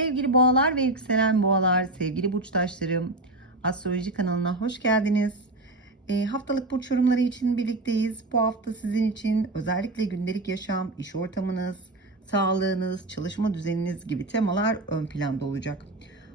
Sevgili boğalar ve yükselen boğalar, sevgili burçtaşlarım, astroloji kanalına hoş geldiniz. E, haftalık burç yorumları için birlikteyiz. Bu hafta sizin için özellikle gündelik yaşam, iş ortamınız, sağlığınız, çalışma düzeniniz gibi temalar ön planda olacak.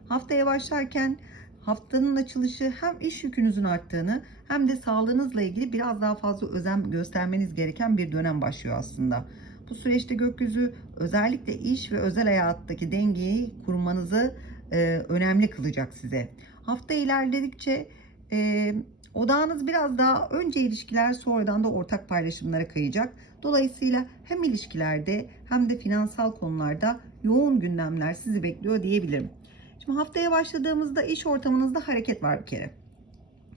Haftaya başlarken haftanın açılışı hem iş yükünüzün arttığını hem de sağlığınızla ilgili biraz daha fazla özen göstermeniz gereken bir dönem başlıyor aslında. Bu süreçte gökyüzü özellikle iş ve özel hayattaki dengeyi kurmanızı e, önemli kılacak size. Hafta ilerledikçe e, odağınız biraz daha önce ilişkiler sonradan da ortak paylaşımlara kayacak. Dolayısıyla hem ilişkilerde hem de finansal konularda yoğun gündemler sizi bekliyor diyebilirim. Şimdi haftaya başladığımızda iş ortamınızda hareket var bir kere.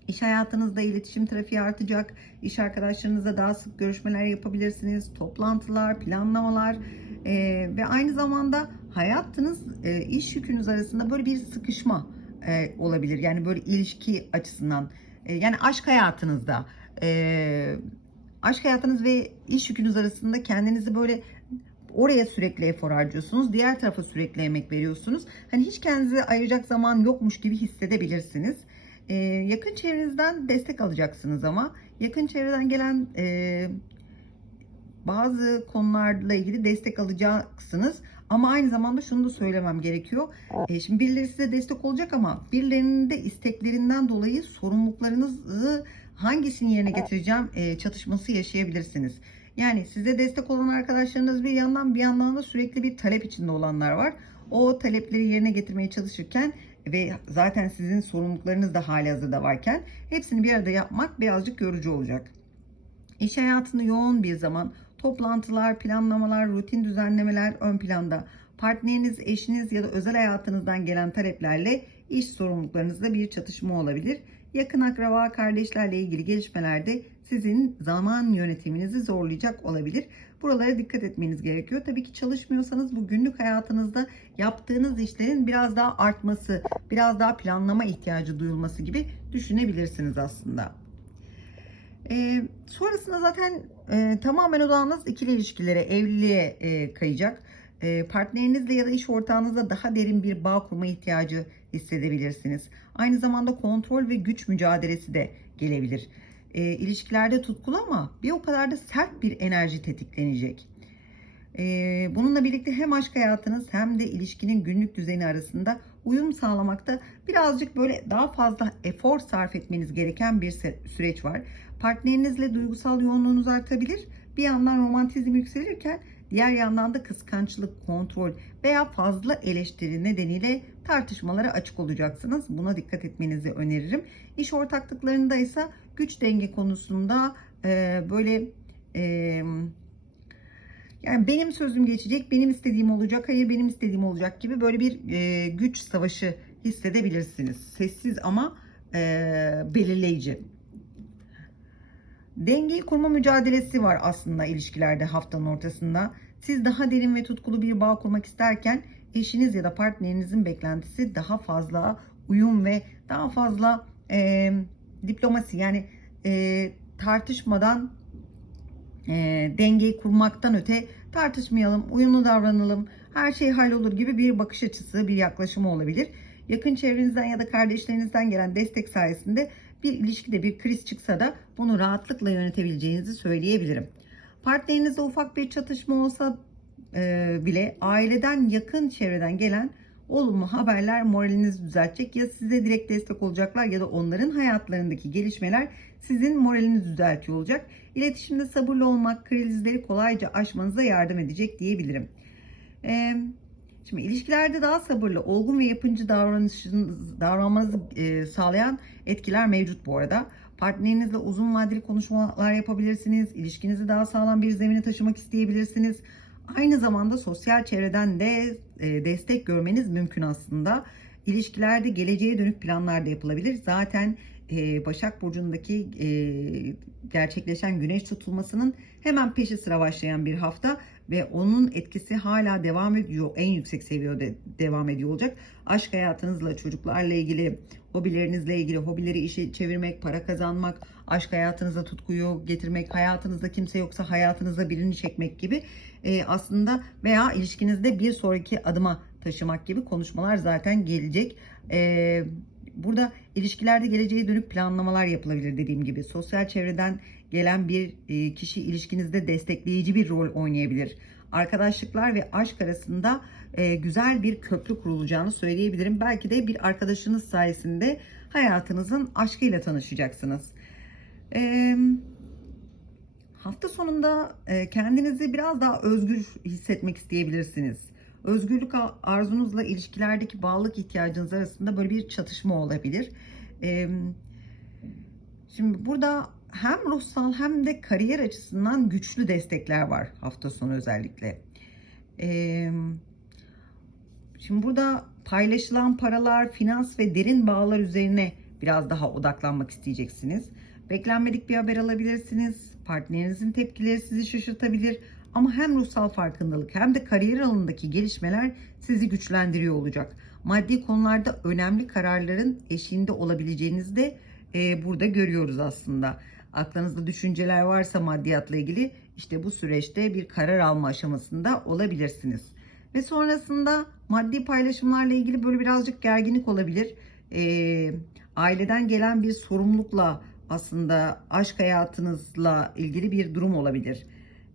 İş hayatınızda iletişim trafiği artacak. İş arkadaşlarınızla daha sık görüşmeler yapabilirsiniz. Toplantılar, planlamalar e, ve aynı zamanda hayatınız e, iş yükünüz arasında böyle bir sıkışma e, olabilir. Yani böyle ilişki açısından. E, yani aşk hayatınızda e, aşk hayatınız ve iş yükünüz arasında kendinizi böyle oraya sürekli efor harcıyorsunuz. Diğer tarafa sürekli emek veriyorsunuz. Hani hiç kendinize ayıracak zaman yokmuş gibi hissedebilirsiniz. Ee, yakın çevrenizden destek alacaksınız ama yakın çevreden gelen e, bazı konularla ilgili destek alacaksınız. Ama aynı zamanda şunu da söylemem gerekiyor. E, şimdi birileri size destek olacak ama birilerinin de isteklerinden dolayı sorumluluklarınızı hangisini yerine getireceğim e, çatışması yaşayabilirsiniz. Yani size destek olan arkadaşlarınız bir yandan bir yandan da sürekli bir talep içinde olanlar var. O talepleri yerine getirmeye çalışırken ve zaten sizin sorumluluklarınız da hali hazırda varken hepsini bir arada yapmak birazcık yorucu olacak. İş hayatını yoğun bir zaman toplantılar, planlamalar, rutin düzenlemeler ön planda. Partneriniz, eşiniz ya da özel hayatınızdan gelen taleplerle iş sorumluluklarınızda bir çatışma olabilir. Yakın akraba, kardeşlerle ilgili gelişmelerde sizin zaman yönetiminizi zorlayacak olabilir. Buralara dikkat etmeniz gerekiyor. Tabii ki çalışmıyorsanız bu günlük hayatınızda yaptığınız işlerin biraz daha artması, biraz daha planlama ihtiyacı duyulması gibi düşünebilirsiniz aslında. Ee, sonrasında zaten e, tamamen odağınız ikili ilişkilere, evliliğe e, kayacak. E, partnerinizle ya da iş ortağınızla daha derin bir bağ kurma ihtiyacı hissedebilirsiniz. Aynı zamanda kontrol ve güç mücadelesi de gelebilir. E, ilişkilerde tutkulu ama bir o kadar da sert bir enerji tetiklenecek. E, bununla birlikte hem aşk hayatınız hem de ilişkinin günlük düzeni arasında uyum sağlamakta birazcık böyle daha fazla efor sarf etmeniz gereken bir süreç var. Partnerinizle duygusal yoğunluğunuz artabilir. Bir yandan romantizm yükselirken diğer yandan da kıskançlık, kontrol veya fazla eleştiri nedeniyle tartışmalara açık olacaksınız. Buna dikkat etmenizi öneririm. İş ortaklıklarında ise güç denge konusunda e, böyle e, yani benim sözüm geçecek, benim istediğim olacak, hayır benim istediğim olacak gibi böyle bir e, güç savaşı hissedebilirsiniz. Sessiz ama e, belirleyici. Dengeyi kurma mücadelesi var aslında ilişkilerde haftanın ortasında. Siz daha derin ve tutkulu bir bağ kurmak isterken eşiniz ya da partnerinizin beklentisi daha fazla uyum ve daha fazla e, diplomasi yani e, tartışmadan e, dengeyi kurmaktan öte tartışmayalım, uyumlu davranalım, her şey hallolur gibi bir bakış açısı, bir yaklaşımı olabilir. Yakın çevrenizden ya da kardeşlerinizden gelen destek sayesinde bir ilişkide bir kriz çıksa da bunu rahatlıkla yönetebileceğinizi söyleyebilirim. Partnerinizde ufak bir çatışma olsa e, bile aileden yakın çevreden gelen olumlu haberler moralinizi düzeltecek ya size direkt destek olacaklar ya da onların hayatlarındaki gelişmeler sizin moralinizi düzeltiyor olacak. İletişimde sabırlı olmak krizleri kolayca aşmanıza yardım edecek diyebilirim. Ee, şimdi ilişkilerde daha sabırlı, olgun ve yapıcı davranışınız, davranmanızı e, sağlayan etkiler mevcut bu arada. Partnerinizle uzun vadeli konuşmalar yapabilirsiniz. İlişkinizi daha sağlam bir zemine taşımak isteyebilirsiniz. Aynı zamanda sosyal çevreden de e, destek görmeniz mümkün aslında. İlişkilerde geleceğe dönük planlar da yapılabilir. Zaten e, Başak Burcu'ndaki e, gerçekleşen güneş tutulmasının hemen peşi sıra başlayan bir hafta ve onun etkisi hala devam ediyor. En yüksek seviyede devam ediyor olacak. Aşk hayatınızla, çocuklarla ilgili, hobilerinizle ilgili, hobileri işe çevirmek, para kazanmak, aşk hayatınıza tutkuyu getirmek, hayatınızda kimse yoksa hayatınıza birini çekmek gibi e, aslında veya ilişkinizde bir sonraki adıma taşımak gibi konuşmalar zaten gelecek. Ee, burada ilişkilerde geleceğe dönük planlamalar yapılabilir dediğim gibi. Sosyal çevreden gelen bir e, kişi ilişkinizde destekleyici bir rol oynayabilir. Arkadaşlıklar ve aşk arasında e, güzel bir köprü kurulacağını söyleyebilirim. Belki de bir arkadaşınız sayesinde hayatınızın aşkıyla tanışacaksınız. Eee Hafta sonunda e, kendinizi biraz daha özgür hissetmek isteyebilirsiniz. Özgürlük arzunuzla ilişkilerdeki bağlılık ihtiyacınız arasında böyle bir çatışma olabilir. Şimdi burada hem ruhsal hem de kariyer açısından güçlü destekler var hafta sonu özellikle. Şimdi burada paylaşılan paralar, finans ve derin bağlar üzerine biraz daha odaklanmak isteyeceksiniz. Beklenmedik bir haber alabilirsiniz. Partnerinizin tepkileri sizi şaşırtabilir. Ama hem ruhsal farkındalık hem de kariyer alanındaki gelişmeler sizi güçlendiriyor olacak. Maddi konularda önemli kararların eşiğinde olabileceğinizi de e, burada görüyoruz aslında. Aklınızda düşünceler varsa maddiyatla ilgili işte bu süreçte bir karar alma aşamasında olabilirsiniz. Ve sonrasında maddi paylaşımlarla ilgili böyle birazcık gerginlik olabilir. Ee, aileden gelen bir sorumlulukla aslında aşk hayatınızla ilgili bir durum olabilir.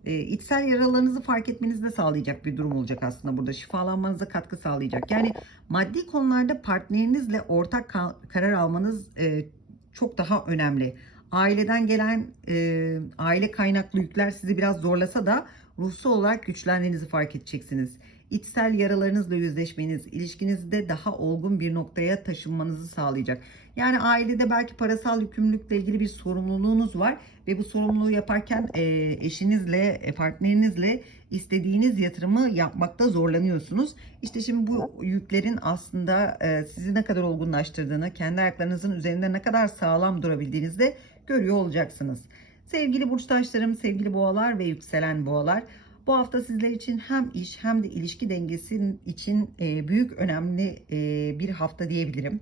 Ee, içsel yaralarınızı fark etmenizi de sağlayacak bir durum olacak aslında burada. Şifalanmanıza katkı sağlayacak. Yani maddi konularda partnerinizle ortak ka- karar almanız e, çok daha önemli. Aileden gelen e, aile kaynaklı yükler sizi biraz zorlasa da ruhsal olarak güçlendiğinizi fark edeceksiniz. İçsel yaralarınızla yüzleşmeniz, ilişkinizde daha olgun bir noktaya taşınmanızı sağlayacak. Yani ailede belki parasal yükümlülükle ilgili bir sorumluluğunuz var ve bu sorumluluğu yaparken e, eşinizle, e, partnerinizle istediğiniz yatırımı yapmakta zorlanıyorsunuz. İşte şimdi bu yüklerin aslında e, sizi ne kadar olgunlaştırdığını, kendi ayaklarınızın üzerinde ne kadar sağlam durabildiğinizi görüyor olacaksınız. Sevgili burçtaşlarım, sevgili boğalar ve yükselen boğalar, bu hafta sizler için hem iş hem de ilişki dengesi için e, büyük önemli e, bir hafta diyebilirim.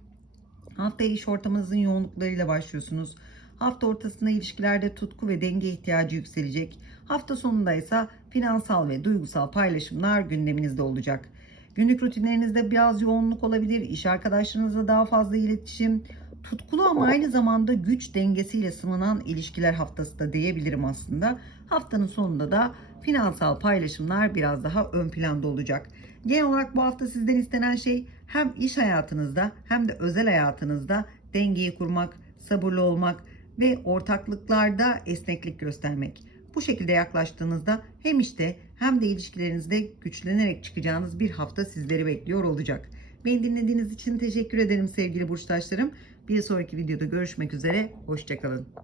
Haftaya iş ortamınızın yoğunluklarıyla başlıyorsunuz. Hafta ortasında ilişkilerde tutku ve denge ihtiyacı yükselecek. Hafta sonunda ise finansal ve duygusal paylaşımlar gündeminizde olacak. Günlük rutinlerinizde biraz yoğunluk olabilir. İş arkadaşlarınızla daha fazla iletişim. Tutkulu ama aynı zamanda güç dengesiyle sınanan ilişkiler haftası da diyebilirim aslında. Haftanın sonunda da finansal paylaşımlar biraz daha ön planda olacak. Genel olarak bu hafta sizden istenen şey hem iş hayatınızda hem de özel hayatınızda dengeyi kurmak, sabırlı olmak ve ortaklıklarda esneklik göstermek. Bu şekilde yaklaştığınızda hem işte hem de ilişkilerinizde güçlenerek çıkacağınız bir hafta sizleri bekliyor olacak. Beni dinlediğiniz için teşekkür ederim sevgili burçtaşlarım. Bir sonraki videoda görüşmek üzere. Hoşçakalın.